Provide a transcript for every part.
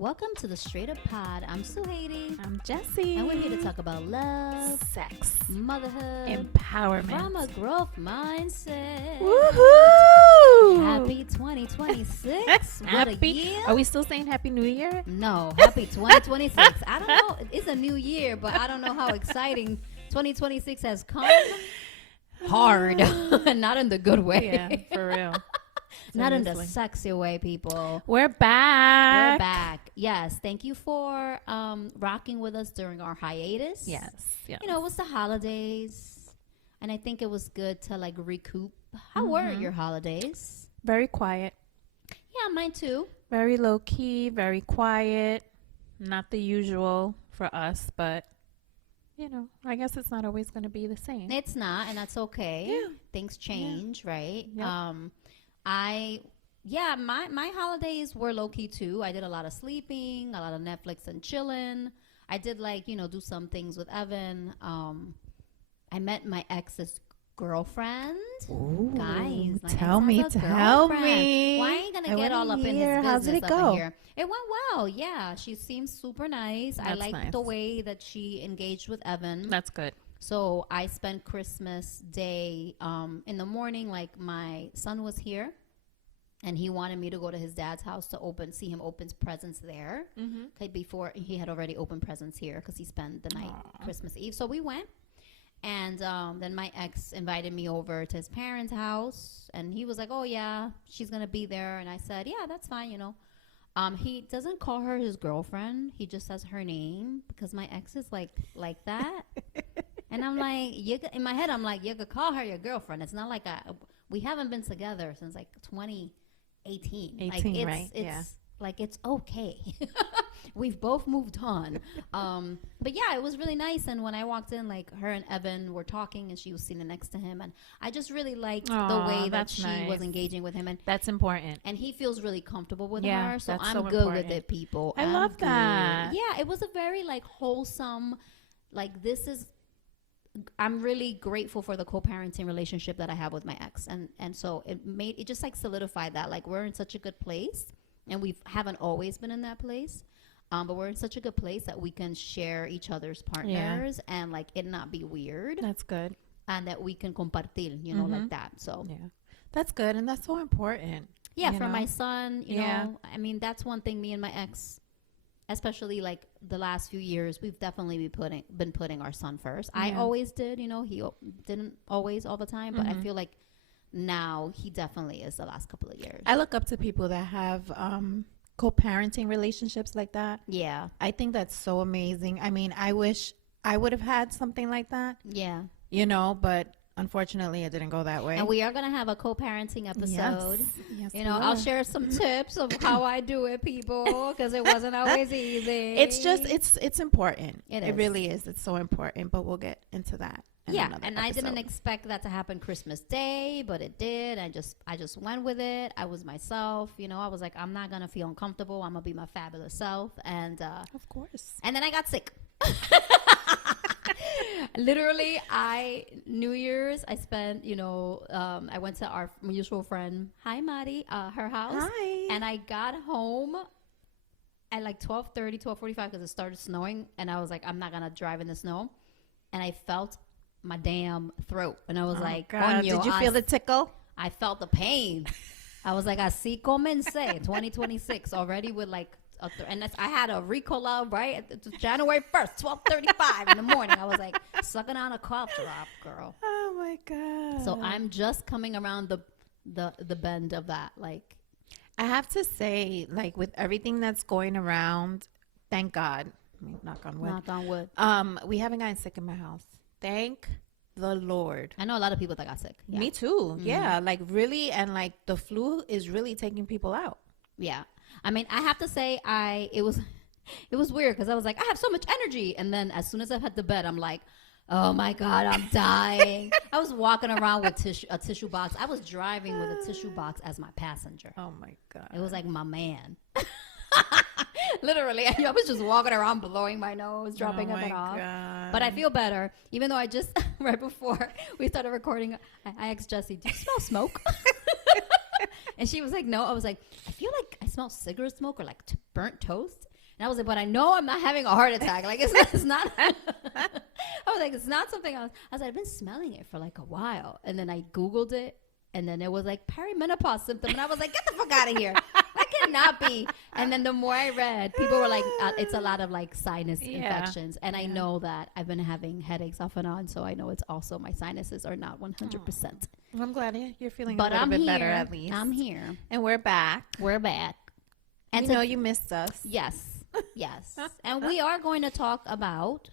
Welcome to the Straight Up Pod. I'm Sujeiry. I'm Jessi. And we're here to talk about love, sex, motherhood, empowerment, from a growth mindset. Woohoo! Happy 2026. What a year. Are we still saying Happy New Year? No, happy 2026. I don't know. It's a new year, but I don't know how exciting 2026 has come. Hard. Not in the good way. Yeah, for real. Not in the sexy way, people. We're back. We're back. Yes. Thank you for rocking with us during our hiatus. Yes. You know, it was the holidays. And I think it was good to like recoup. How were your holidays? Very quiet. Yeah, mine too. Very low key, very quiet. Not the usual for us, but you know, I guess it's not always going to be the same. It's not, and that's okay. Yeah. Things change, right? Yep. My holidays were low key too. I did a lot of sleeping, a lot of Netflix and chilling. I did do some things with Evan. I met my ex's girlfriend. Ooh, guys, tell me. Why ain't gonna get all up in his business? How did it go? Here? It went well. Yeah, she seems super nice. I like the way that she engaged with Evan. That's good. So I spent Christmas Day in the morning. Like my son was here, and he wanted me to go to his dad's house to see him open presents there. Okay, before he had already opened presents here because he spent the night Christmas Eve. So we went, and then my ex invited me over to his parents' house, and he was like, "Oh yeah, she's gonna be there," and I said, "Yeah, that's fine," you know. He doesn't call her his girlfriend. He just says her name because my ex is like that. And I'm like, in my head, I'm like, you could call her your girlfriend. It's not like we haven't been together since like 2018. It's okay. We've both moved on. But yeah, it was really nice. And when I walked in, like her and Evan were talking and she was sitting next to him. And I just really liked the way that she was engaging with him. And that's important. And he feels really comfortable with her. So I'm good important. with it, people. I love that. Yeah, it was a very like wholesome, like I'm really grateful for the co-parenting relationship that I have with my ex. And so it just like solidified that like we're in such a good place, and we haven't always been in that place. But we're in such a good place that we can share each other's partners and like it not be weird. That's good. And that we can compartir, like that. So yeah, that's good. And that's so important. Yeah. For my son, you know, I mean, that's one thing me and my ex, especially like the last few years, we've definitely been putting our son first. I always did, he didn't always all the time, but I feel like now he definitely is the last couple of years. I look up to people that have co-parenting relationships like that. Yeah. I think that's so amazing. I mean, I wish I would have had something like that. Yeah. But unfortunately, it didn't go that way. And we are going to have a co-parenting episode. Yes, I'll share some tips of how I do it, people, because it wasn't always easy. It's just, it's important. It really is. It's so important, but we'll get into that. Yeah, and I didn't expect that to happen Christmas Day, but it did. I just went with it. I was myself. I was like, I'm not going to feel uncomfortable. I'm going to be my fabulous self. And of course. And then I got sick. Literally, New Year's, I spent, I went to our mutual friend, hi, Mari, her house. Hi. And I got home at like 12:45 because it started snowing. And I was like, I'm not going to drive in the snow. And I felt my damn throat. And I was like, God. Did you feel the tickle? I felt the pain. I was like, así comencé, 2026, already with like, and I had a Ricola, right? January 1st, 12:35 in the morning. I was like sucking on a cough drop, girl. Oh my God. So I'm just coming around the bend of that. Like, I have to say, like, with everything that's going around, thank God. Knock on wood. Knock on wood. We haven't gotten sick in my house. Thank the Lord. I know a lot of people that got sick. Yeah. Me too. Yeah, like really, and like the flu is really taking people out. Yeah. I mean, I have to say, it was weird because I was like, I have so much energy. And then as soon as I hit the bed, I'm like, oh my God, I'm dying. I was walking around with a tissue box. I was driving with a tissue box as my passenger. Oh my God. It was like my man. Literally, I was just walking around blowing my nose, dropping it off. God. But I feel better, even though I just, right before we started recording, I asked Jessi, do you smell smoke? And she was like, no. I was like, I feel like I smell cigarette smoke or like burnt toast. And I was like, but I know I'm not having a heart attack. Like, it's not. I was like, it's not something else. I was like, I've been smelling it for like a while. And then I Googled it. And then it was like perimenopause symptom. And I was like, get the fuck out of here. That cannot be. And then the more I read, people were like, it's a lot of like sinus infections. And I know that I've been having headaches off and on. So I know it's also my sinuses are not 100%. Well, I'm glad you're feeling a little bit better at least. I'm here. And we're back. And you know you missed us. Yes. And we are going to talk about,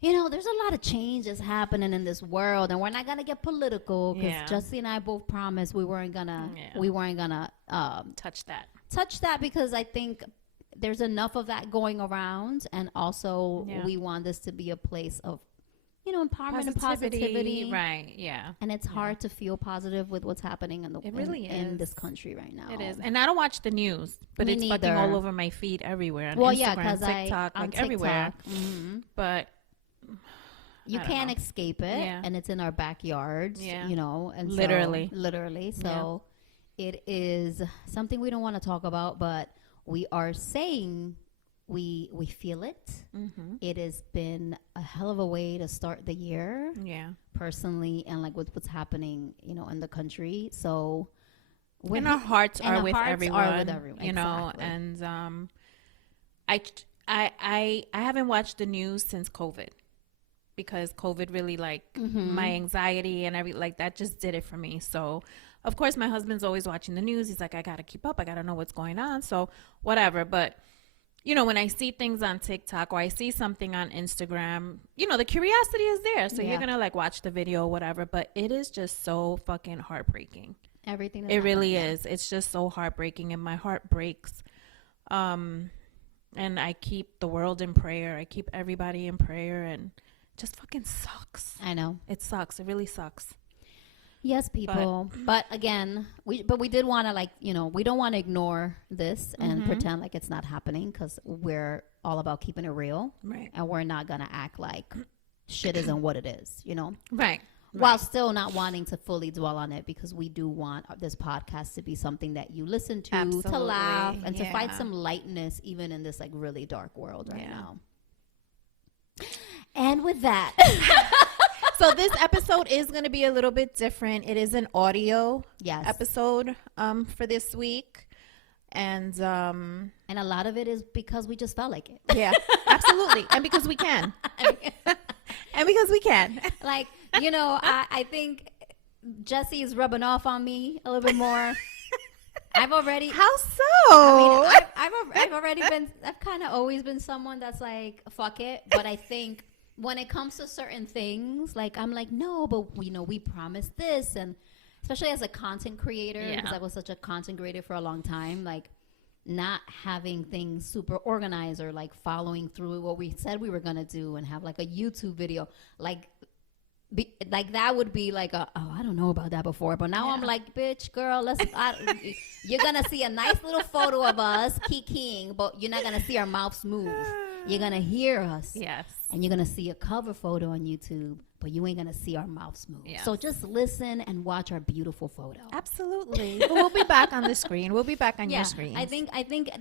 you know, there's a lot of changes happening in this world, and we're not gonna get political because Jessi and I both promised we weren't gonna touch that because I think there's enough of that going around, and also we want this to be a place of, you know, empowerment and positivity, right? Yeah, and it's hard to feel positive with what's happening in this country right now. It is, and I don't watch the news, but it's fucking all over my feed everywhere. On Instagram, TikTok, like everywhere. Mm-hmm. But you can't escape it, and it's in our backyards, you know, and literally. So it is something we don't want to talk about, but we are saying we feel it. Mm-hmm. It has been a hell of a way to start the year, personally, and like with what's happening, you know, in the country. So, and our hearts are with everyone, you know, and I haven't watched the news since COVID. Because COVID really like my anxiety and like that just did it for me. So, of course, my husband's always watching the news. He's like, I got to keep up. I got to know what's going on. So, whatever. But, you know, when I see things on TikTok or I see something on Instagram, you know, the curiosity is there. So, you're going to like watch the video or whatever. But it is just so fucking heartbreaking. Everything. It really is. It's just so heartbreaking. And my heart breaks. And I keep the world in prayer. I keep everybody in prayer. And just fucking sucks. I know. It sucks. It really sucks. Yes, people. But again, we did want to, like, you know, we don't want to ignore this and pretend like it's not happening, because we're all about keeping it real. Right. And we're not going to act like shit isn't what it is, you know? Right. While still not wanting to fully dwell on it, because we do want this podcast to be something that you listen to, to laugh, and to find some lightness even in this like really dark world right now. And with that, so this episode is going to be a little bit different. It is an audio episode for this week. And a lot of it is because we just felt like it. Yeah, absolutely. And because we can. And because we can. Like, you know, I think Jessi is rubbing off on me a little bit more. I've already. How so? I mean, I've kind of always been someone that's like, fuck it. But I think when it comes to certain things, like, I'm like, no, but you know, we promised this. And especially as a content creator, because I was such a content creator for a long time, like not having things super organized or like following through what we said we were going to do and have like a YouTube video, like that would be like I don't know about that before, but now I'm like, bitch, girl, you're gonna see a nice little photo of us kikiing, but you're not gonna see our mouths move. You're gonna hear us, and you're gonna see a cover photo on YouTube, but you ain't gonna see our mouths move. So just listen and watch our beautiful photo. Absolutely. But we'll be back on the screen. We'll be back on your screen. I think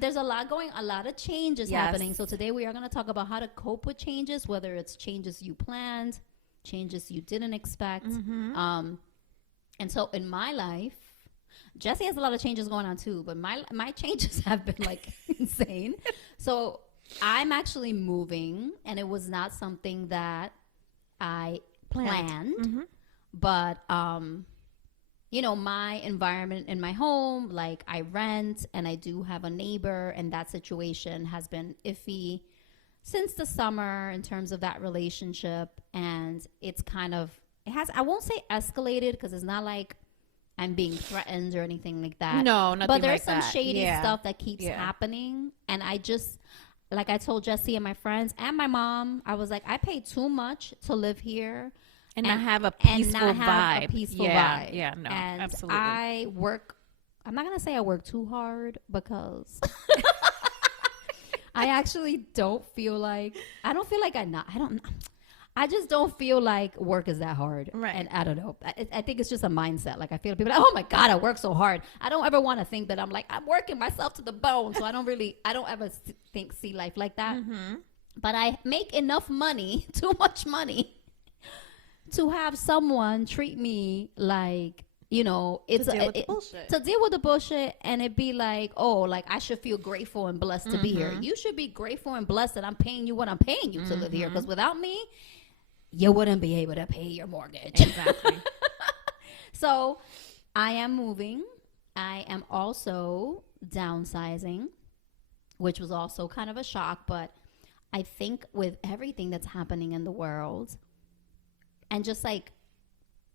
there's a lot of changes happening. So today we are gonna talk about how to cope with changes, whether it's changes you planned, changes you didn't expect. And so in my life, Jessi has a lot of changes going on too, but my changes have been like insane. So I'm actually moving, and it was not something that I planned. But you know, my environment in my home, like I rent and I do have a neighbor, and that situation has been iffy since the summer in terms of that relationship. And it's kind of, I won't say escalated, because it's not like I'm being threatened or anything like that. No, nothing but there's like some shady stuff that keeps happening. And I just, like I told Jessi and my friends and my mom, I was like, I pay too much to live here and not have a peaceful vibe. Yeah, no, and absolutely. I'm not going to say I work too hard, because I actually don't feel like, I don't I just don't feel like work is that hard. Right. And I don't know. I think it's just a mindset. Like I feel people like, oh my God, I work so hard. I don't ever want to think that I'm like, I'm working myself to the bone. So I don't ever see life like that. Mm-hmm. But I make enough money, too much money, to have someone treat me like, you know, it's to deal with the bullshit, and it be like, oh, like I should feel grateful and blessed to be here. You should be grateful and blessed that I'm paying you what I'm paying you to live here, because without me, you wouldn't be able to pay your mortgage. Exactly. So I am moving. I am also downsizing, which was also kind of a shock, but I think with everything that's happening in the world, and just like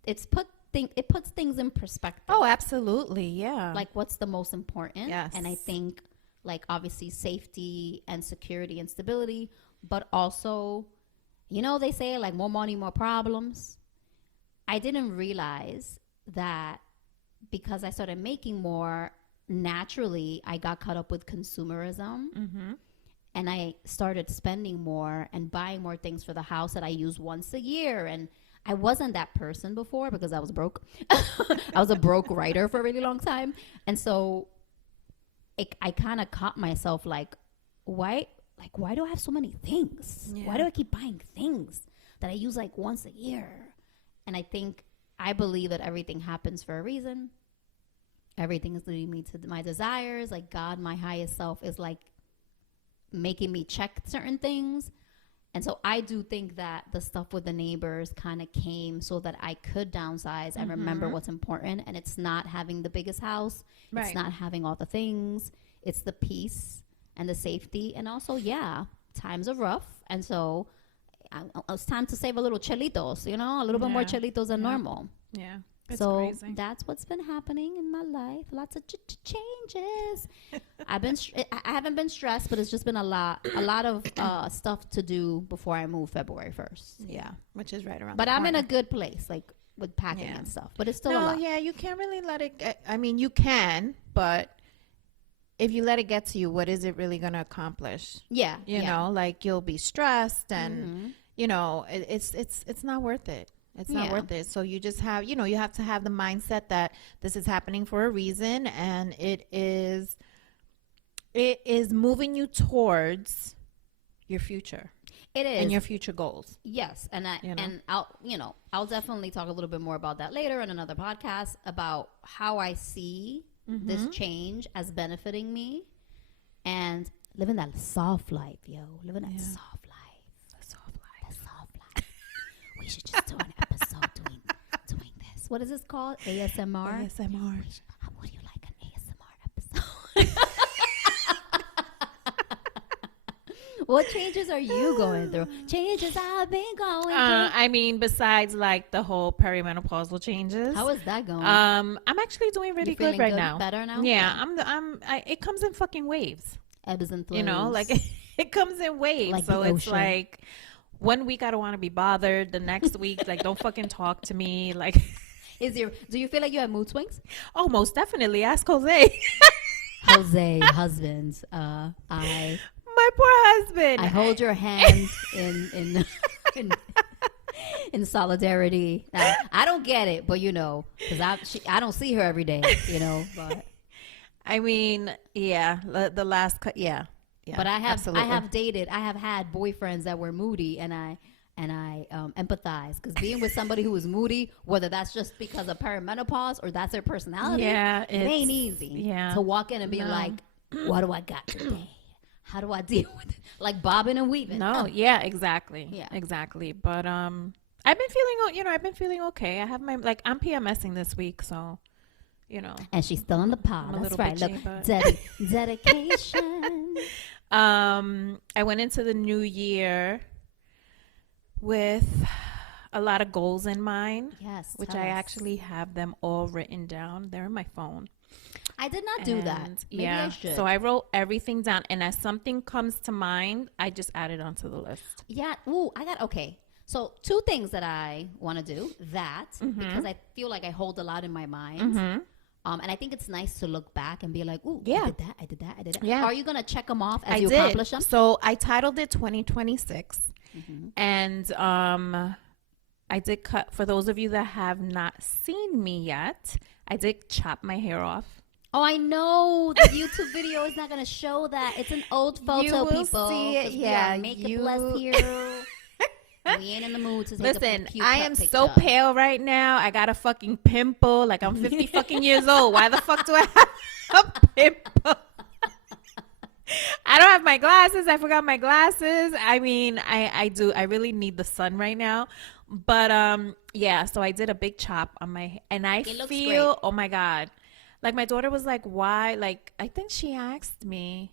it puts things in perspective. Oh, absolutely. Yeah. Like what's the most important? Yes. And I think like obviously safety and security and stability, but also, you know, they say like more money, more problems. I didn't realize that because I started making more, naturally I got caught up with consumerism. Mm-hmm. And I started spending more and buying more things for the house that I use once a year. And I wasn't that person before because I was broke. I was a broke writer for a really long time. And so I kind of caught myself like, why do I have so many things? Yeah. Why do I keep buying things that I use like once a year? And I believe that everything happens for a reason. Everything is leading me to my desires. Like God, my highest self, is like making me check certain things. And so I do think that the stuff with the neighbors kind of came so that I could downsize and remember what's important. And it's not having the biggest house. Right. It's not having all the things. It's the peace and the safety. And also, yeah, times are rough. And so it's time to save a little chelitos, you know, a little bit more chelitos than normal. Yeah. It's so crazy. That's what's been happening in my life. Lots of changes. I haven't been stressed, but it's just been a lot of stuff to do before I move February 1st. Yeah, which is right around. But I'm in a good place, like with packing and stuff. But it's still a lot. Yeah, you can't really let it get. I mean, you can, but if you let it get to you, what is it really going to accomplish? Yeah, you know, like you'll be stressed, and you know, it's not worth it. It's not worth it. So you just have, you know, you have to have the mindset that this is happening for a reason, and it is moving you towards your future. It is. And your future goals. Yes. And I'll definitely talk a little bit more about that later in another podcast about how I see this change as benefiting me and living that soft life, yo. Living that soft life. We should just do an episode doing this. What is this called? ASMR? ASMR. Would you like an ASMR episode? What changes are you going through? Changes I've been going through. I mean, besides like the whole perimenopausal changes. How is that going? I'm actually doing really good right now. Better now? Yeah, it comes in fucking waves. Ebbs and flows. You know, like it comes in waves. Like so it's like 1 week I don't want to be bothered. The next week, like, don't fucking talk to me. Like, do you feel like you have mood swings? Oh, most definitely. Ask Jose. Jose, husband. My poor husband. I hold your hand in solidarity. Now, I don't get it, but you know, because I don't see her every day. You know, but I mean, yeah, the last yeah. Yeah, but I have had boyfriends that were moody, and I empathize, because being with somebody who is moody, whether that's just because of perimenopause or that's their personality, it ain't easy to walk in and be like, what do I got today? How do I deal with it? Like bobbing and weaving. No, yeah, exactly. Yeah, exactly. But I've been feeling okay. I have I'm PMSing this week, so. You know, and she's still on the pod. That's right. Bitchy, look, dedication. I went into the new year with a lot of goals in mind. Yes, which I actually have them all written down. They're in my phone. I did not do that. Maybe I should. So I wrote everything down, and as something comes to mind, I just add it onto the list. Yeah. Ooh, okay. So 2 things that I want to do because I feel like I hold a lot in my mind. And I think it's nice to look back and be like, ooh, I did that. Yeah. Are you going to check them off as you accomplish them? So I titled it 2026. And I did cut, for those of you that have not seen me yet, I did chop my hair off. Oh, I know. The YouTube video is not going to show that. It's an old photo, you will people. See it. Yeah. Makeup-less here. We ain't in the mood to take Listen, a cute I am picture. so pale right now. I got a fucking pimple. Like, I'm 50 fucking years old. Why the fuck do I have a pimple? I don't have my glasses. I forgot my glasses. I mean, I do. I really need the sun right now. But, yeah, so I did a big chop on my, and I feel, oh my God. Like, my daughter was like, why? Like, I think she asked me,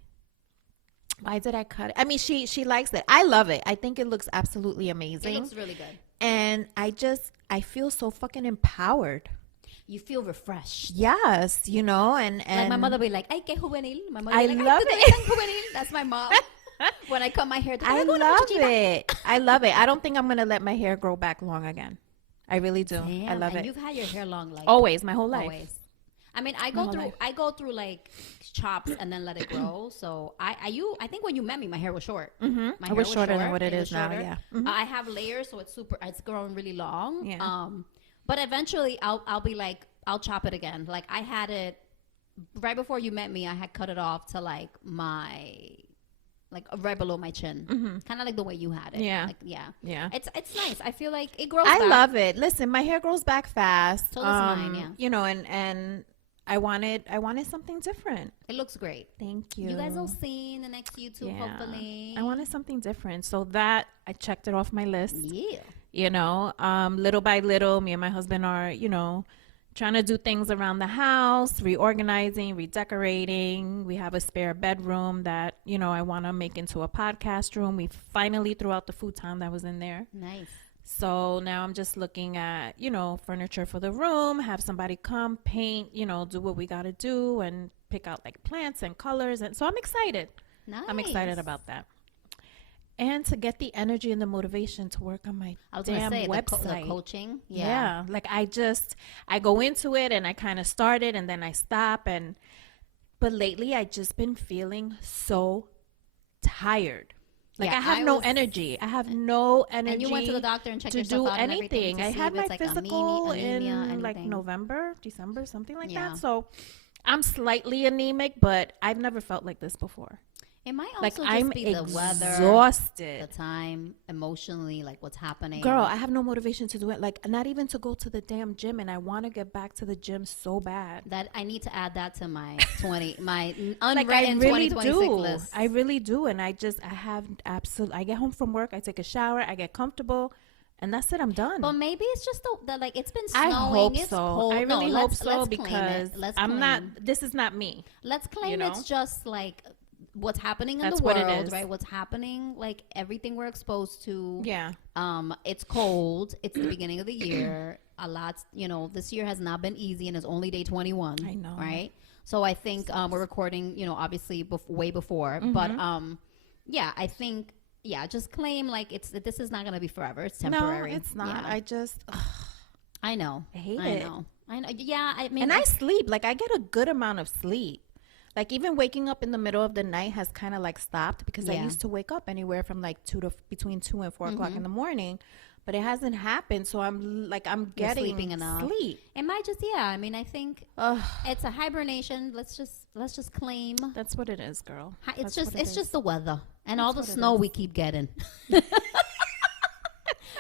why did I cut it? I mean, she likes it. I love it. I think it looks absolutely amazing. It looks really good. And I feel so fucking empowered. You feel refreshed. Yes, you know, and like my mother be like, ay, que juvenil. My mother I be like, love it. Juvenil. That's my mom. When I cut my hair, I love it. I love it. I don't think I'm going to let my hair grow back long again. I really do. Damn, I love it. You've had your hair long, like always, my whole life. Always. I mean, I go through like chops and then let it grow. So I think when you met me, my hair was short. Mm-hmm. My hair was shorter than what it is now. Yeah. Mm-hmm. I have layers, so it's grown really long. Yeah. But eventually I'll be like, I'll chop it again. Like I had it right before you met me. I had cut it off to like right below my chin, kind of like the way you had it. Yeah, like, yeah. It's nice. I feel like it grows. I back. love it. Listen, my hair grows back fast. So does mine. Yeah. You know, and I wanted something different. It looks great. Thank you. You guys will see in the next YouTube, hopefully. I wanted something different, so that I checked it off my list. Yeah. You know, little by little, me and my husband are, you know, trying to do things around the house, reorganizing, redecorating. We have a spare bedroom that, you know, I want to make into a podcast room. We finally threw out the futon that was in there. Nice. So now I'm just looking at, you know, furniture for the room, have somebody come paint, you know, do what we got to do and pick out like plants and colors. And so I'm excited. Nice. I'm excited about that. And to get the energy and the motivation to work on my damn website. The coaching. Yeah. Like I go into it and I kind of start it and then I stop. But lately I just been feeling so tired. Like I have no energy. I have no energy. And you went to the doctor and checked to yourself do out anything. I had my like physical anemia, in like November, December, something like that. So I'm slightly anemic, but I've never felt like this before. It might also like just I'm be the weather, exhausted, the time, emotionally, like what's happening. Girl, I have no motivation to do it. Like not even to go to the damn gym, and I want to get back to the gym so bad. That I need to add that to my unwritten like I really 2026 do. list. I really do, and I have absolutely. I get home from work, I take a shower, I get comfortable. And that's it. I'm done. But maybe it's just the like it's been snowing. I hope it's so. Cold. I really hope so let's because I'm not. This is not me. Let's claim you know? It's just like what's happening in that's the world, what it is. right? What's happening, like everything we're exposed to. Yeah. It's cold. It's the beginning of the year. A lot. You know, this year has not been easy, and it's only day 21. I know. Right. So I think we're recording. You know, obviously way before, but yeah, I think. Yeah, just claim like this is not going to be forever. It's temporary. No, it's not. Yeah. I know. I hate it. I know. Yeah, I mean. And I sleep. Like, I get a good amount of sleep. Like, even waking up in the middle of the night has kind of, like, stopped because I used to wake up anywhere from, like, between 2 and 4 o'clock in the morning. But it hasn't happened, so I'm getting sleeping enough. Sleep. It might just, I mean, I think it's a hibernation. Let's just claim. That's what it is, girl. It's just the weather and all the snow we keep getting.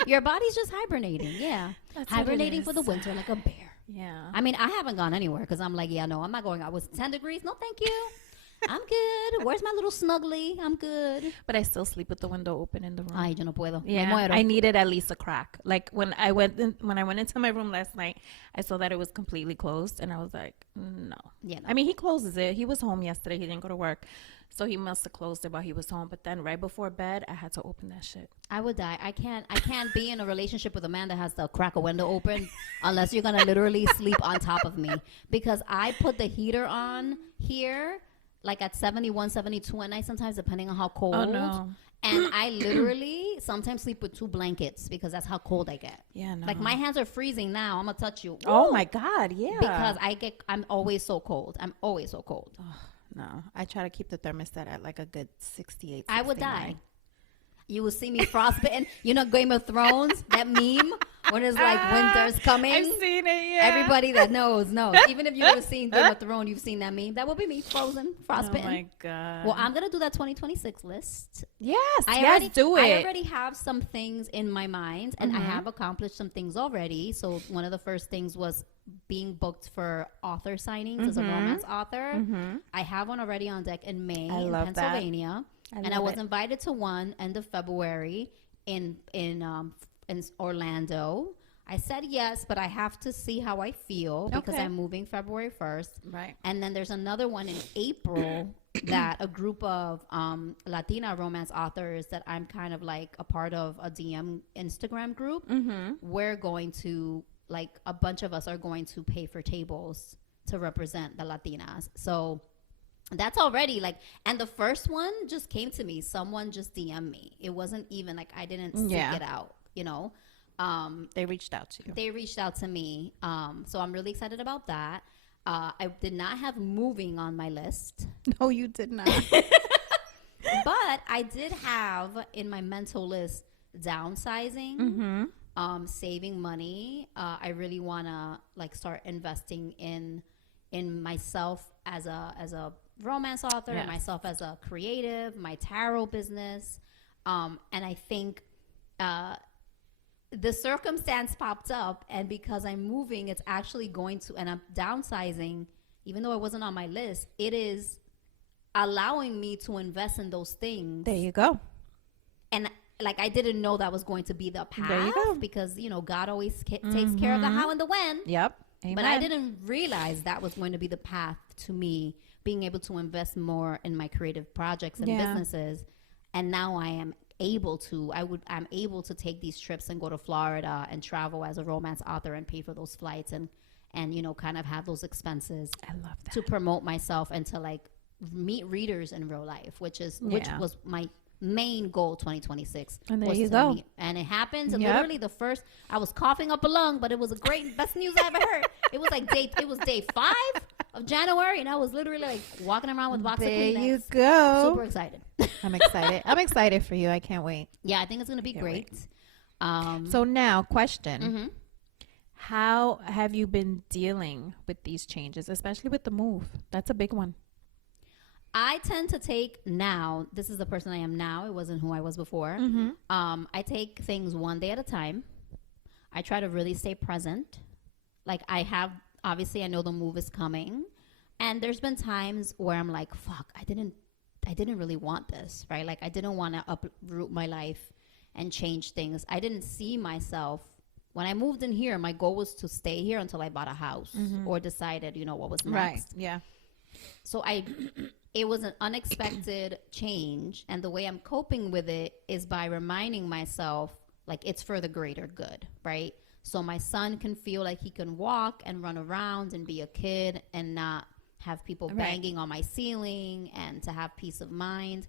Your body's just hibernating. Yeah, hibernating for the winter like a bear. Yeah. I mean, I haven't gone anywhere because I'm like, no, I'm not going out. It was 10 degrees. No, thank you. I'm good. Where's my little snuggly? I'm good. But I still sleep with the window open in the room. Ay, yo no puedo. Yeah, I needed at least a crack. Like when I went into my room last night, I saw that it was completely closed, and I was like, no. Yeah. No. I mean, he closes it. He was home yesterday. He didn't go to work, so he must have closed it while he was home. But then right before bed, I had to open that shit. I would die. I can't be in a relationship with a man that has to crack a window open unless you're gonna literally sleep on top of me, because I put the heater on here. Like at 71, 72 at night sometimes, depending on how cold. Oh, no. And I literally sometimes sleep with 2 blankets because that's how cold I get. Yeah, no. Like my hands are freezing now. I'm going to touch you. Oh, my God, yeah. Because I'm always so cold. I'm always so cold. Oh, no. I try to keep the thermostat at like a good 68, 69. I would die. You will see me frostbitten. You know Game of Thrones, that meme when it's like winter's coming. I've seen it, yeah. Everybody that knows. Even if you've never seen Game of Thrones, you've seen that meme. That will be me, frozen, frostbitten. Oh my God. Well, I'm going to do that 2026 list. Yes, do it. I already have some things in my mind, and I have accomplished some things already. So one of the first things was being booked for author signings as a romance author. I have one already on deck in May in Pennsylvania. I was invited to one end of February in Orlando. I said yes, but I have to see how I feel because I'm moving February 1st. Right. And then there's another one in April that a group of Latina romance authors that I'm kind of like a part of a DM Instagram group. We're going to, like, a bunch of us are going to pay for tables to represent the Latinas. So that's already like, and the first one just came to me. Someone just DM'd me. It wasn't even like I didn't seek it out, you know. They reached out to you. They reached out to me. So I'm really excited about that. I did not have moving on my list. No, you did not. But I did have in my mental list downsizing, saving money. I really want to like start investing in myself as a romance author, and myself as a creative, my tarot business. And I think the circumstance popped up, and because I'm moving, it's actually going to, and I'm downsizing, even though it wasn't on my list, it is allowing me to invest in those things. There you go. And like, I didn't know that was going to be the path. There you go. Because, you know, God always takes care of the how and the when. Yep. Amen. But I didn't realize that was going to be the path to me being able to invest more in my creative projects and businesses. And now I am able to, I'm able to take these trips and go to Florida and travel as a romance author and pay for those flights and you know, kind of have those expenses. I love that. To promote myself and to like meet readers in real life, which was my main goal 2026. And there you go. And it happens. And literally I was coughing up a lung, but it was a great, best news I ever heard. It was like day 5 of January, and I was literally like walking around with a box of Kleenex. There you go. Super excited. I'm excited. I'm excited for you. I can't wait. Yeah, I think it's going to be great. So now, question. How have you been dealing with these changes, especially with the move? That's a big one. I tend to take now, this is the person I am now. It wasn't who I was before. I take things one day at a time. I try to really stay present. Like obviously I know the move is coming. And there's been times where I'm like, fuck, I didn't really want this, right? Like I didn't want to uproot my life and change things. I didn't see myself. When I moved in here, my goal was to stay here until I bought a house or decided, you know, what was next. Right, yeah. So it was an unexpected change, and the way I'm coping with it is by reminding myself, like, it's for the greater good, right? So my son can feel like he can walk and run around and be a kid and not have people banging on my ceiling, and to have peace of mind.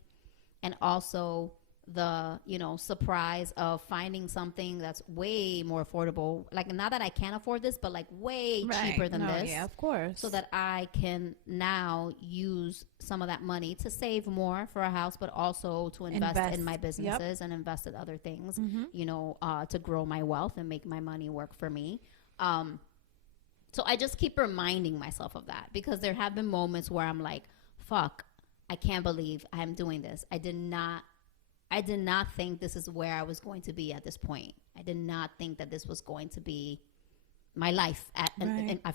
And also the, you know, surprise of finding something that's way more affordable. Like, not that I can't afford this, but like way cheaper than this. Yeah, of course. So that I can now use some of that money to save more for a house, but also to invest in my businesses and invest in other things, you know, to grow my wealth and make my money work for me. So I just keep reminding myself of that, because there have been moments where I'm like, fuck, I can't believe I'm doing this. I did not think this is where I was going to be at this point. I did not think that this was going to be my life at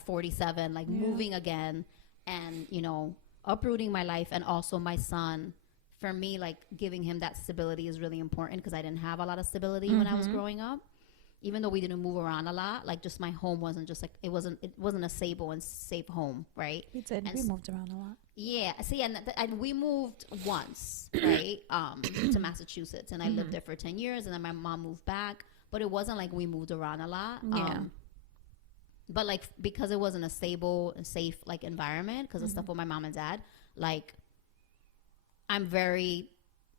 47, like moving again and, you know, uprooting my life. And also my son, for me, like giving him that stability is really important, because I didn't have a lot of stability when I was growing up. Even though we didn't move around a lot, like just my home wasn't just like, it wasn't a stable and safe home, right? We did. And we moved around a lot. Yeah. See, and we moved once, right, to Massachusetts, and I lived there for 10 years, and then my mom moved back. But it wasn't like we moved around a lot. Yeah. But like, because it wasn't a stable and safe like environment, because of stuff with my mom and dad, like I'm very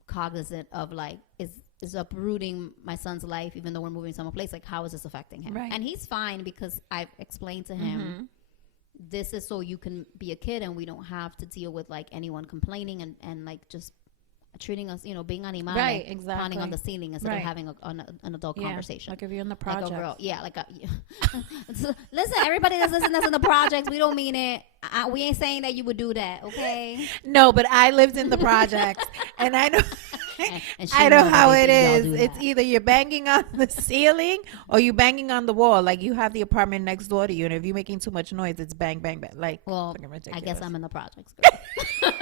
cognizant of like, is uprooting my son's life, even though we're moving someplace, like how is this affecting him? Right. And he's fine, because I've explained to him, this is so you can be a kid and we don't have to deal with like anyone complaining and like just treating us, being animal, right? Exactly. pounding on the ceiling instead of having an adult conversation. Like if you're in the project, listen, everybody that's listening that's in the projects, we don't mean it. We ain't saying that you would do that, okay? No, but I lived in the projects, and I know. And I know how it is. It's either you're banging on the ceiling or you banging on the wall. Like you have the apartment next door to you, and if you're making too much noise, it's bang, bang, bang. Like, well, I guess I'm in the projects, girl.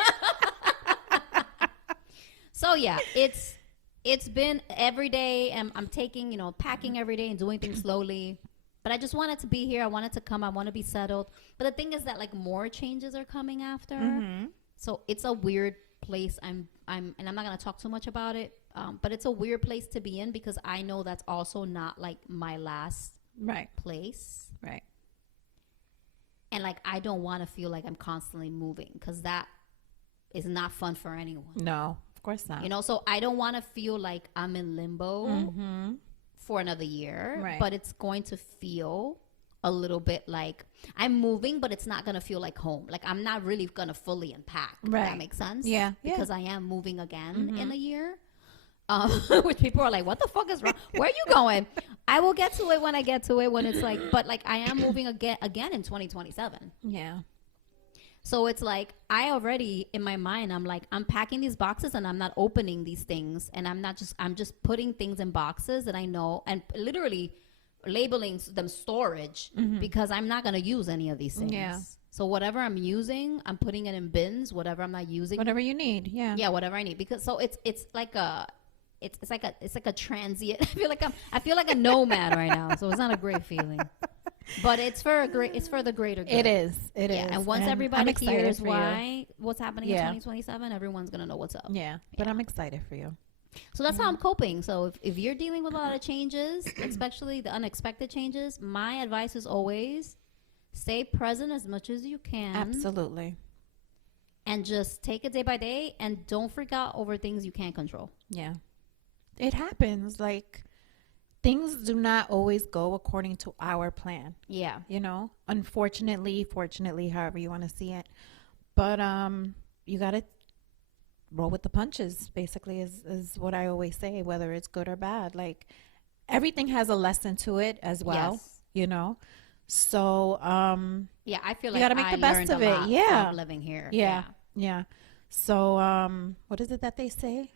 So yeah, it's been every day, and I'm taking, packing every day and doing things slowly. But I just wanted to be here. I wanted to come. I want to be settled. But the thing is that like more changes are coming after. Mm-hmm. So it's a weird place. And I'm not gonna talk too much about it. But it's a weird place to be in because I know that's also not like my last place. Right. And like I don't want to feel like I'm constantly moving because that is not fun for anyone. No, of course not. So I don't want to feel like I'm in limbo for another year. Right. But it's going to feel a little bit like I'm moving, but it's not going to feel like home. Like I'm not really going to fully unpack. Right. If that makes sense. Yeah. Because I am moving again in a year. Which people are like, what the fuck is wrong? Where are you going? I will get to it when I get to it, when it's like, but like I am moving again in 2027. Yeah. So it's like I already in my mind, I'm like, I'm packing these boxes and I'm not opening these things. And I'm just putting things in boxes that I know and literally labeling them storage because I'm not going to use any of these things. Yeah. So whatever I'm using, I'm putting it in bins. Whatever I'm not using, whatever you need. Yeah. Yeah. Whatever I need. Because so it's like a transient. I feel like a nomad right now. So it's not a great feeling. But it's for the greater good. It is. And once everybody hears what's happening in 2027, everyone's gonna know what's up. Yeah. But I'm excited for you. So that's how I'm coping. So if you're dealing with a lot of changes, especially the unexpected changes, my advice is always stay present as much as you can. Absolutely. And just take it day by day and don't freak out over things you can't control. Yeah. It happens. Like things do not always go according to our plan. Yeah. Unfortunately, fortunately, however you want to see it. But you got to roll with the punches, basically, is what I always say, whether it's good or bad. Like everything has a lesson to it as well, So yeah, I feel like you got to make the best of it. Yeah. Living here. Yeah. So what is it that they say?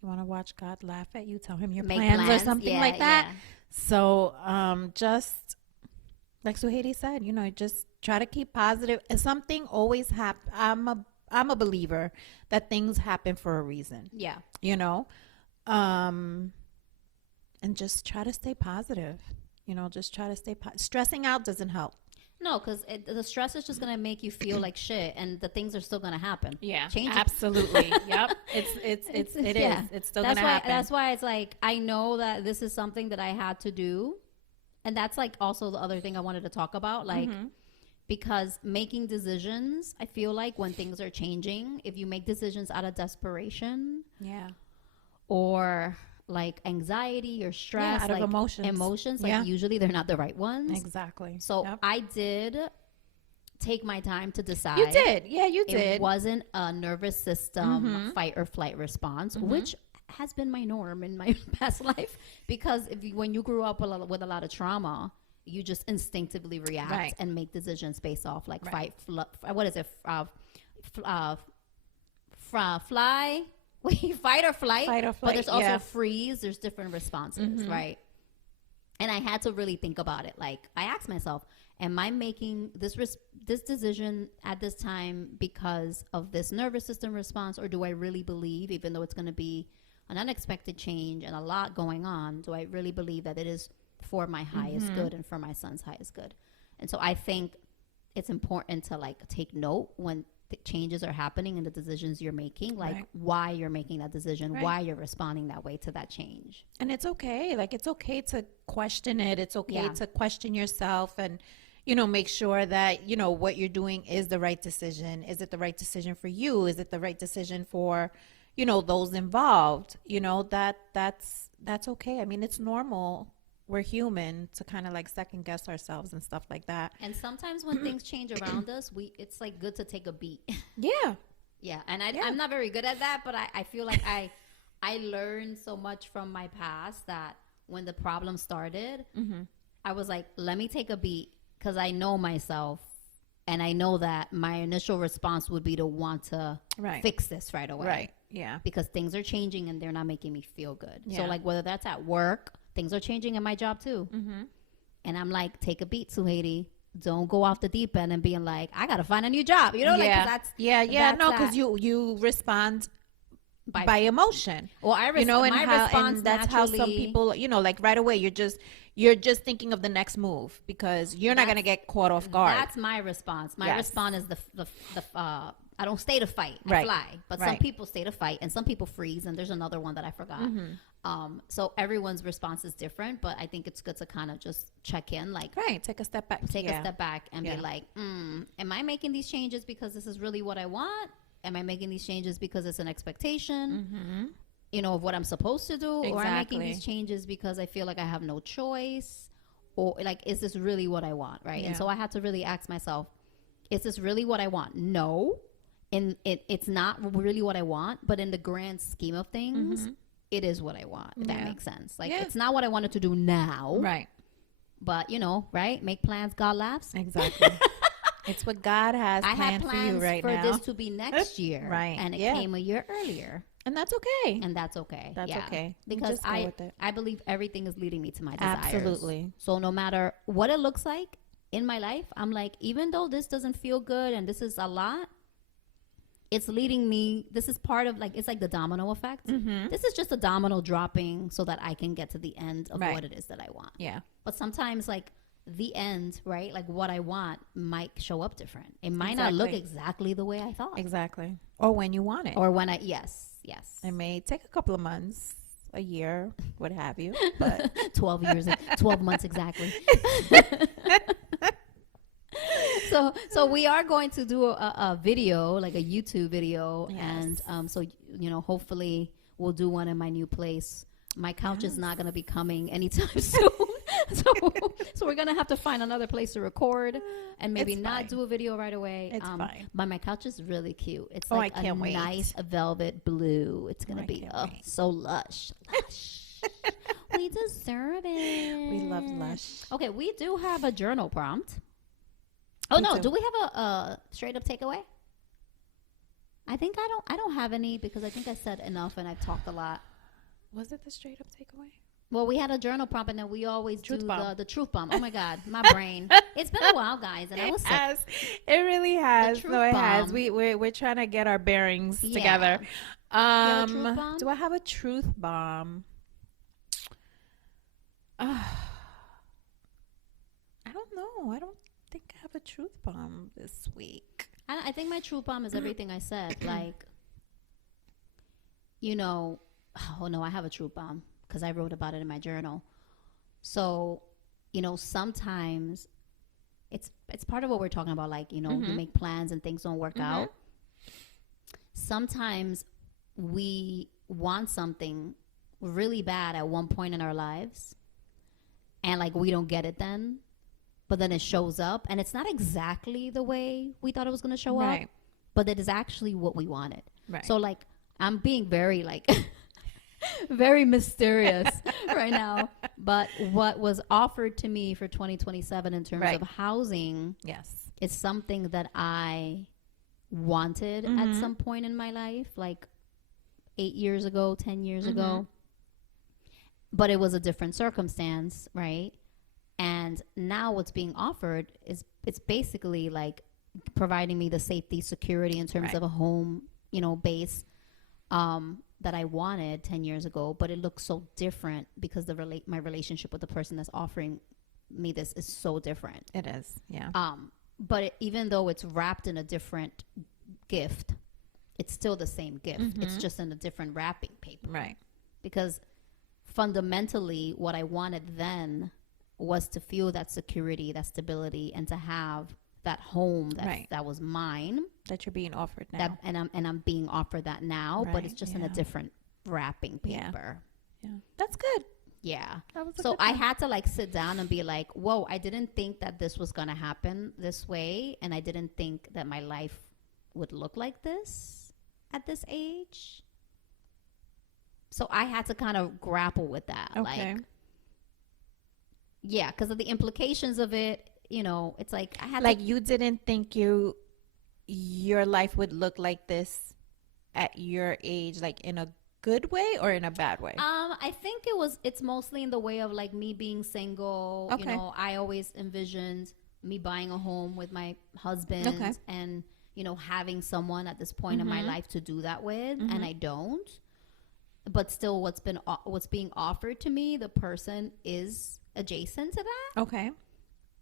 You want to watch God laugh at you, tell him your plans or something like that. Yeah. So just like Sujeiry said, just try to keep positive. Something always happens. I'm a believer that things happen for a reason. Yeah. And just try to stay positive. Just try to stay stressing out doesn't help. No, because the stress is just going to make you feel like shit, and the things are still going to happen. Yeah, absolutely. Yep. It's still going to happen. That's why it's like, I know that this is something that I had to do. And that's like also the other thing I wanted to talk about. Like, because making decisions, I feel like when things are changing, if you make decisions out of desperation. Yeah. Or like anxiety or stress, out of emotions, like usually they're not the right ones. Exactly. So I did take my time to decide. You did. Yeah, you did. It wasn't a nervous system fight or flight response, which has been my norm in my past life, because when you grew up with a lot of trauma, you just instinctively react and make decisions based off like fight or flight, but there's also freeze. There's different responses, right? And I had to really think about it. Like I asked myself, am I making this decision at this time because of this nervous system response, or do I really believe, even though it's going to be an unexpected change and a lot going on, do I really believe that it is for my highest good and for my son's highest good? And so I think it's important to like take note when the changes are happening and the decisions you're making, like why you're making that decision, why you're responding that way to that change. And it's okay. Like it's okay to question it. It's okay to question yourself and, make sure that, what you're doing is the right decision. Is it the right decision for you? Is it the right decision for, those involved? That's okay. I mean, it's normal. We're human to kind of like second guess ourselves and stuff like that. And sometimes when things change around us, it's like good to take a beat. Yeah. Yeah. And I'm not very good at that, but I feel like I learned so much from my past that when the problem started, I was like, let me take a beat, because I know myself. And I know that my initial response would be to want to fix this right away. Right. Yeah. Because things are changing and they're not making me feel good. Yeah. So like whether that's at work, things are changing in my job too. And I'm like, take a beat, Sujeiry. Don't go off the deep end and being like, I got to find a new job. You know, like that's no, because you respond by emotion. Well, I respond. And my response, and that's how some people, like right away you're just thinking of the next move because you're not going to get caught off guard. That's my response. My response is the I don't stay to fight. I fly. But some people stay to fight and some people freeze. And there's another one that I forgot. So everyone's response is different, but I think it's good to kind of just check in, like take a step back. Take a step back and be like, am I making these changes because this is really what I want? Am I making these changes because it's an expectation? Of what I'm supposed to do? Exactly. Or am I making these changes because I feel like I have no choice? Or like, is this really what I want? Right. Yeah. And so I had to really ask myself, is this really what I want? No. And it's not really what I want, but in the grand scheme of things, it is what I want. If that makes sense. Like, it's not what I wanted to do now. Right. But, right? Make plans, God laughs. Exactly. It's what God has planned for you right now. I had plans for this to be next year. Right. And it came a year earlier. And that's okay. That's okay. That's okay. Because I believe everything is leading me to my desires. Absolutely. So no matter what it looks like in my life, I'm like, even though this doesn't feel good and this is a lot, it's leading me. This is part of it's like the domino effect. This is just a domino dropping so that I can get to the end of what it is that I want. Yeah. But sometimes the end, right? Like what I want might show up different. It might not look exactly the way I thought. Exactly. Or when you want it. Or when yes. It may take a couple of months, a year, what have you. But 12 months exactly. So we are going to do a video, like a YouTube video. Yes. And so, hopefully we'll do one in my new place. My couch is not going to be coming anytime soon. So we're going to have to find another place to record and maybe not do a video right away. It's fine. But my couch is really cute. It's like a nice velvet blue. It's going to be so lush. We deserve it. We love lush. Okay, we do have a journal prompt. Oh, no. Do we have a straight up takeaway? I think I don't have any because I think I said enough and I've talked a lot. Was it the straight up takeaway? Well, we had a journal prompt, and then we always do the truth bomb. Oh, my God. My brain. It's been a while, guys, and I was sick. It really has. No, it has. We're trying to get our bearings together. Do I have a truth bomb? I don't know. I don't think I have a truth bomb this week. I think my truth bomb is everything I said. Oh, no, I have a truth bomb because I wrote about it in my journal. So, sometimes it's part of what we're talking about. You make plans and things don't work out. Sometimes we want something really bad at one point in our lives and we don't get it then, but then it shows up and it's not exactly the way we thought it was going to show up, but it is actually what we wanted. Right. So I'm being very very mysterious right now, but what was offered to me for 2027 in terms of housing is something that I wanted at some point in my life, 8 years ago, 10 years ago, but it was a different circumstance, right? And now what's being offered is it's basically providing me the safety, security in terms of a home, base that I wanted 10 years ago, but it looks so different because my relationship with the person that's offering me this is so different. It is, yeah. But even though it's wrapped in a different gift, it's still the same gift. It's just in a different wrapping paper. Right. Because fundamentally, what I wanted then was to feel that security, that stability, and to have that home that was mine. That you're being offered now. I'm being offered that now, but it's just in a different wrapping paper. Yeah. That's good. Yeah. So I had to sit down and be like, whoa, I didn't think that this was going to happen this way. And I didn't think that my life would look like this. at this age. So I had to kind of grapple with that. Okay. Like, yeah, because of the implications of it, you know, it's like I had like you didn't think your life would look like this at your age, like in a good way or in a bad way? I think it's mostly in the way of like me being single. Okay. You know, I always envisioned me buying a home with my husband and, you know, having someone at this point in my life to do that with, and I don't. But still, what's being offered to me, the person is adjacent to that. Okay.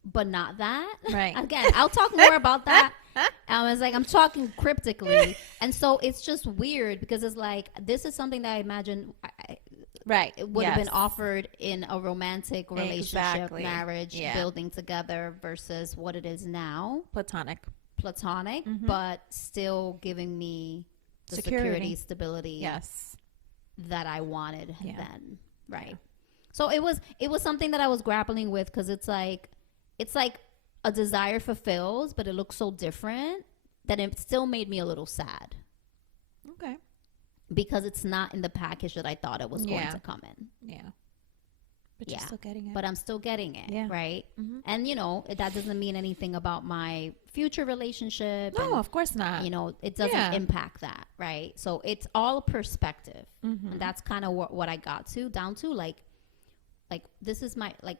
But not that. Right. Again, I'll talk more about that. It's like I'm talking cryptically. And so it's just weird because it's like this is something that I imagine it would have been offered in a romantic relationship, marriage, building together versus what it is now. Platonic, but still giving me the security, stability. Yes. That I wanted then. Right. Yeah. So it was something that I was grappling with because it's like a desire fulfills, but it looks so different that it still made me a little sad. Okay. Because it's not in the package that I thought it was going to come in. Yeah. But you're still getting it. But I'm still getting it. Yeah. Right. Mm-hmm. And, you know, that doesn't mean anything about my future relationship. No, of course not. You know, it doesn't impact that. Right. So it's all perspective. Mm-hmm. And that's kind of what I got down to. Like this is my, like,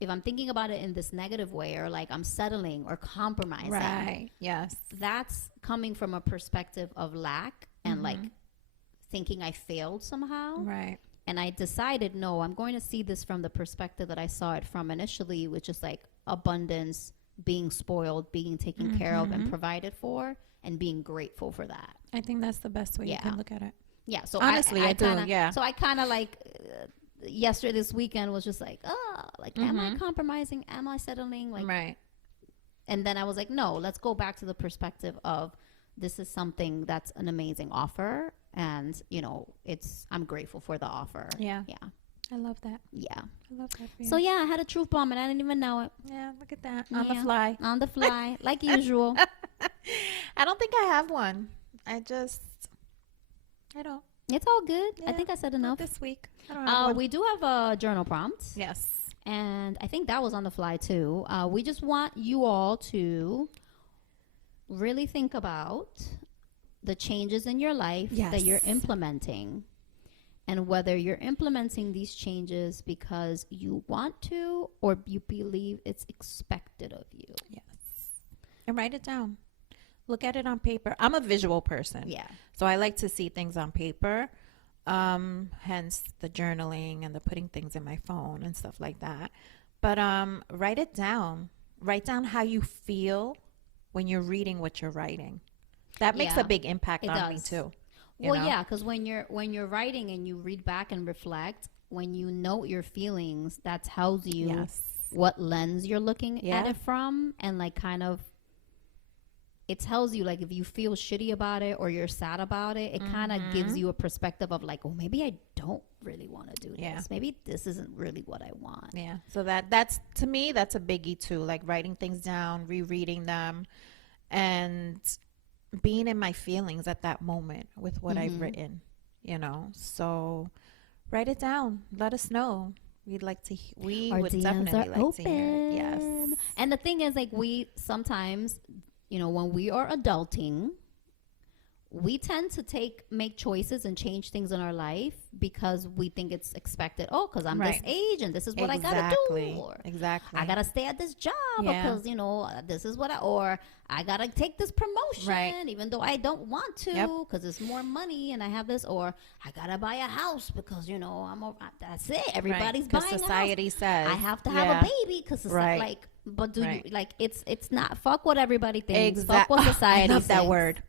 if I'm thinking about it in this negative way or like I'm settling or compromising. Right. Yes. That's coming from a perspective of lack and like thinking I failed somehow. Right. And I decided, no, I'm going to see this from the perspective that I saw it from initially, which is like abundance, being spoiled, being taken care of and provided for, and being grateful for that. I think that's the best way you can look at it. Yeah. So honestly, I do. Yeah. So I kind of like yesterday, this weekend was just like, am I compromising? Am I settling? Like, right. And then I was like, no, let's go back to the perspective of this is something that's an amazing offer. And, you know, I'm grateful for the offer. Yeah. Yeah. I love that. Yeah. I love that for you. So, yeah, I had a truth bomb and I didn't even know it. Yeah, look at that. On the fly. On the fly, like usual. I don't think I have one. I don't. It's all good. Yeah, I think I said enough. This week. We do have a journal prompt. Yes. And I think that was on the fly, too. We just want you all to really think about the changes in your life that you're implementing and whether you're implementing these changes because you want to or you believe it's expected of you. Yes. And write it down. Look at it on paper. I'm a visual person. Yeah. So I like to see things on paper. Hence the journaling and the putting things in my phone and stuff like that. But write it down. Write down how you feel when you're reading what you're writing. That makes a big impact on me too. Well, yeah, because when you're writing and you read back and reflect, when you note your feelings, that tells you what lens you're looking at it from, and like kind of it tells you like if you feel shitty about it or you're sad about it, it kind of gives you a perspective of like, oh, maybe I don't really want to do this. Maybe this isn't really what I want. Yeah. So that's to me, that's a biggie too. Like writing things down, rereading them, and being in my feelings at that moment with what I've written, you know. So write it down. Let us know. We'd like to. We would DMs definitely like open. To hear it. Yes. And the thing is, like, we sometimes, you know, when we are adulting, we tend to make choices and change things in our life because we think it's expected. Oh, because I'm this age and this is what I gotta do. Or I gotta stay at this job because, you know, this is what or I gotta take this promotion even though I don't want to because it's more money and I have this, or I gotta buy a house because, you know, that's it. Everybody's buying society a house. Says I have to have a baby because it's like, but do you, like, it's not, fuck what everybody thinks. Fuck what society thinks. I love that word.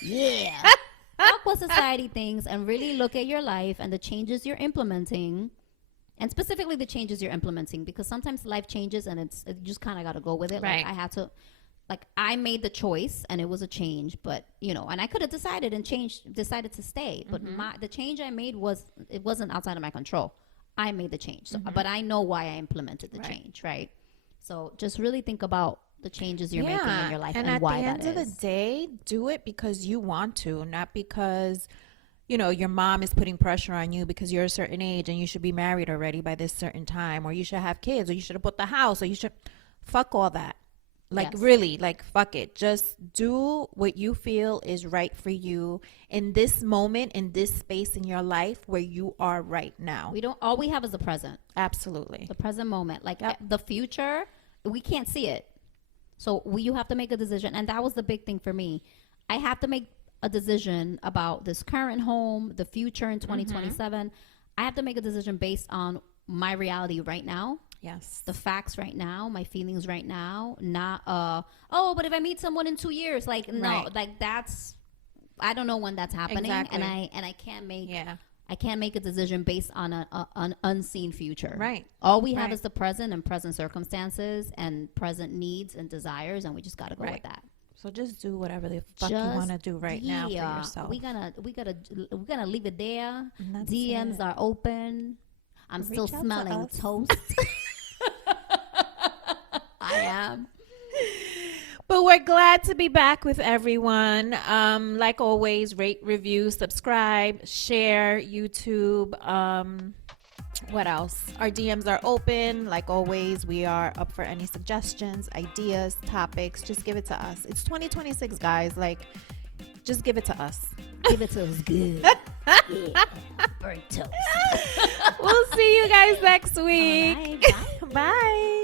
Yeah. Fuck what society thinks and really look at your life and the changes you're implementing, and specifically the changes you're implementing, because sometimes life changes and you just kind of got to go with it. Like I made the choice and it was a change, but you know, and I could have decided to stay, but the change I made wasn't outside of my control. I made the change. So, but I know why I implemented the change, right? So just really think about the changes you're making in your life and why that is. And at the end of the day, do it because you want to, not because, your mom is putting pressure on you because you're a certain age and you should be married already by this certain time, or you should have kids, or you should have bought the house, or you should fuck all that. Like, really, like, fuck it. Just do what you feel is right for you in this moment, in this space in your life where you are right now. All we have is the present. Absolutely. The present moment. Like, the future, we can't see it. So you have to make a decision. And that was the big thing for me. I have to make a decision about this current home, the future in 2027. I have to make a decision based on my reality right now. Yes. The facts right now, my feelings right now, not but if I meet someone in 2 years, like, no, like, that's, I don't know when that's happening. Exactly. And I can't make a decision based on an unseen future. Right. All we have is the present and present circumstances and present needs and desires, and we just got to go with that. So just do whatever the fuck you want to do right now for yourself. We're gonna leave it there. DMs are open. I'm still smelling toast. I am. But we're glad to be back with everyone. Like always, rate, review, subscribe, share, YouTube. What else? Our DMs are open. Like always, we are up for any suggestions, ideas, topics. Just give it to us. It's 2026, guys. Like, just give it to us. Give it to us good. Yeah. Burnt toast. We'll see you guys next week. All right, bye. Bye.